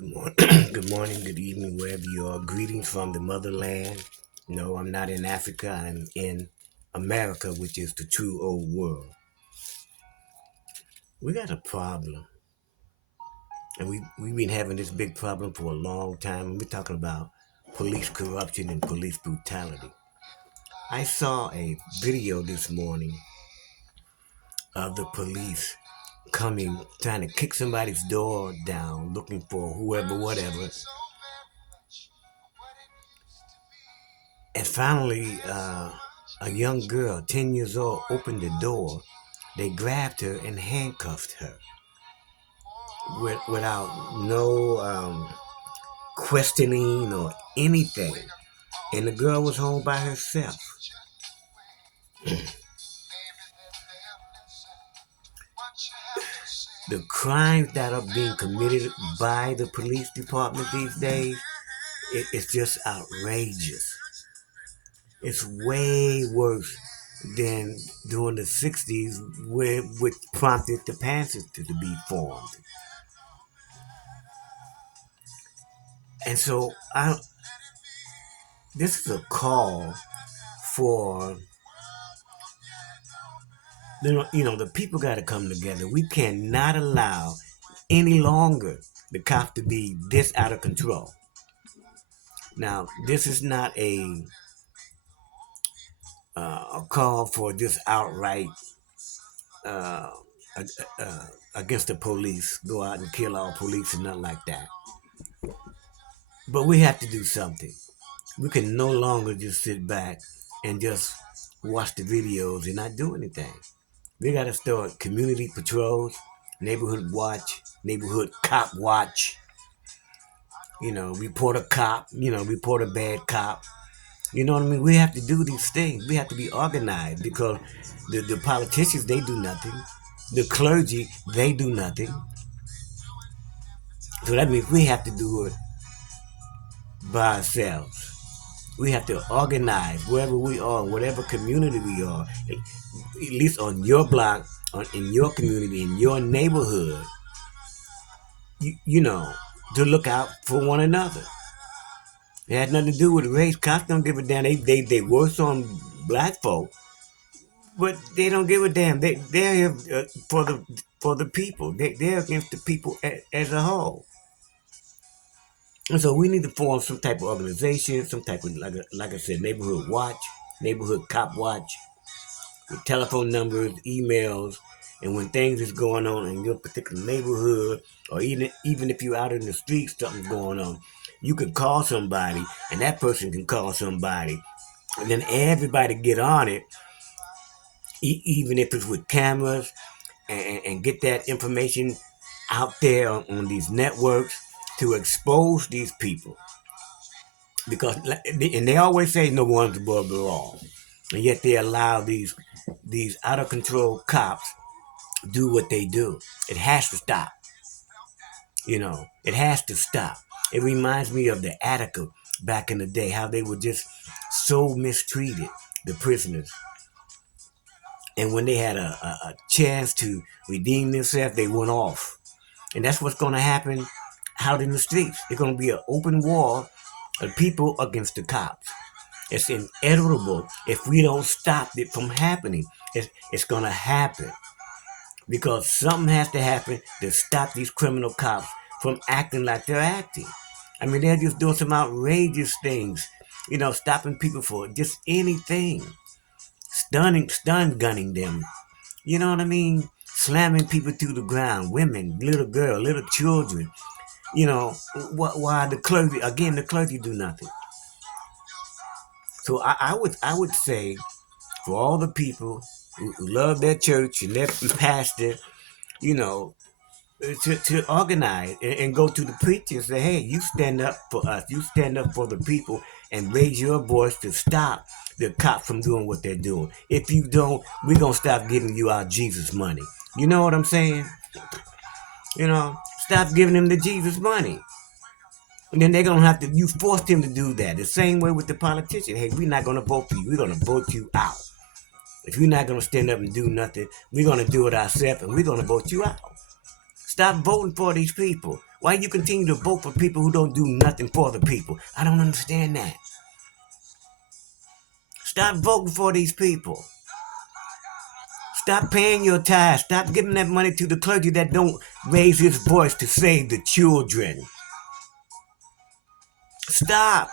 Good morning, good morning, good evening, wherever you are. Greetings from the motherland. No, I'm not in Africa. I'm in America, which is the true old world. We got a problem, and we've been having this big problem for a long time. We're talking about police corruption and police brutality. I saw a video this morning of the police coming, trying to kick somebody's door down, looking for whoever, whatever. And finally, a young girl, 10 years old, opened the door. They grabbed her and handcuffed her without no questioning or anything. And the girl was home by herself. The crimes that are being committed by the police department these days, it's just outrageous. It's way worse than during the 60s, which prompted the Panthers to be formed. And so this is a call for the people got to come together. We cannot allow any longer the cops to be this out of control. Now, this is not a call for just outright uh, against the police, go out and kill all police and nothing like that. But we have to do something. We can no longer just sit back and just watch the videos and not do anything. We got to start community patrols, neighborhood watch, neighborhood cop watch. Report a cop, report a bad cop. You know what I mean? We have to do these things. We have to be organized because the politicians, they do nothing. The clergy, they do nothing. So that means we have to do it by ourselves. We have to organize wherever we are, whatever community we are, at least on your block, in your community, in your neighborhood, you know, to look out for one another. It has nothing to do with race. Cops don't give a damn. They worse on black folk, but they don't give a damn. They're here for the people. They're against the people as a whole. And so we need to form some type of organization, some type of like I said, neighborhood watch, neighborhood cop watch, with telephone numbers, emails, and when things is going on in your particular neighborhood, or even if you're out in the street, something's going on, you can call somebody, and that person can call somebody, and then everybody get on it, even if it's with cameras, and get that information out there on these networks to expose these people. Because, and they always say no one's above the law, and yet they allow these out of control cops do what they do. It has to stop. It has to stop. It reminds me of the Attica back in the day, how they were just so mistreated, the prisoners. And when they had a chance to redeem themselves, they went off. And that's what's going to happen out in the streets. It's going to be an open war of people against the cops. It's inevitable if we don't stop it from happening. It's going to happen because something has to happen to stop these criminal cops from acting like they're acting. I mean, they're just doing some outrageous things, stopping people for just anything, stun gunning them. You know what I mean? Slamming people to the ground, women, little girls, little children. Why the clergy do nothing. So I would say for all the people who love their church and their pastor, you know, to organize and go to the preacher and say, hey, you stand up for us, you stand up for the people, and raise your voice to stop the cops from doing what they're doing. If you don't, we're going to stop giving you our Jesus money. You know what I'm saying? Stop giving them the Jesus money. And then they're going to have to, you forced him to do that. The same way with the politician. Hey, we're not going to vote for you. We're going to vote you out. If you're not going to stand up and do nothing, we're going to do it ourselves and we're going to vote you out. Stop voting for these people. Why you continue to vote for people who don't do nothing for the people? I don't understand that. Stop voting for these people. Stop paying your tithes. Stop giving that money to the clergy that don't raise his voice to save the children. Stop.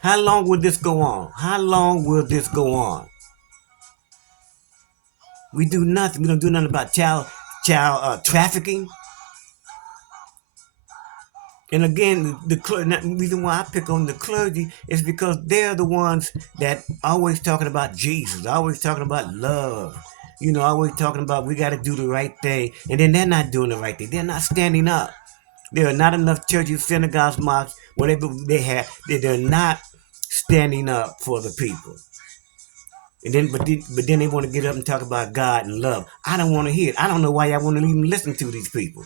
How long will this go on? How long will this go on? We do nothing. We don't do nothing about child trafficking. And again, the reason why I pick on the clergy is because they're the ones that always talking about Jesus, always talking about love. Always talking about we got to do the right thing, and then they're not doing the right thing. They're not standing up. There are not enough churches, synagogues, mosques, whatever they have. They're not standing up for the people. And then, but then they want to get up and talk about God and love. I don't want to hear it. I don't know why y'all want to even listen to these people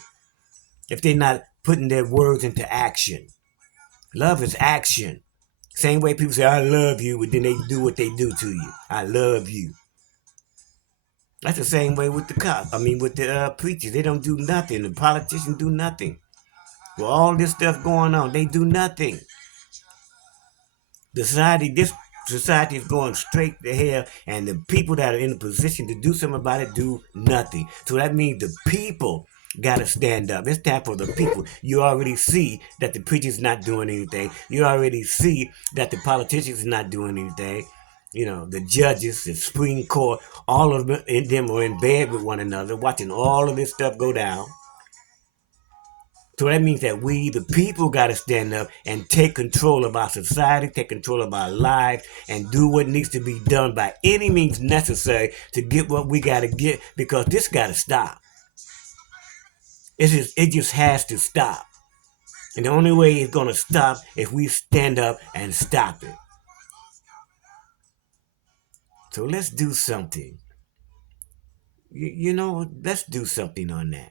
if they're not putting their words into action. Love is action. Same way people say, I love you, but then they do what they do to you. I love you. That's the same way with the cops. With the preachers. They don't do nothing. The politicians do nothing. With all this stuff going on, they do nothing. This society is going straight to hell, and the people that are in a position to do something about it do nothing. So that means the people got to stand up. It's time for the people. You already see that the preachers not doing anything. You already see that the politicians not doing anything. The judges, the Supreme Court, all of them are in bed with one another, watching all of this stuff go down. So that means that we, the people, got to stand up and take control of our society, take control of our lives, and do what needs to be done by any means necessary to get what we got to get, because this got to stop. It just has to stop. And the only way it's going to stop is if we stand up and stop it. So let's do something. Let's do something on that.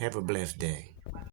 Have a blessed day.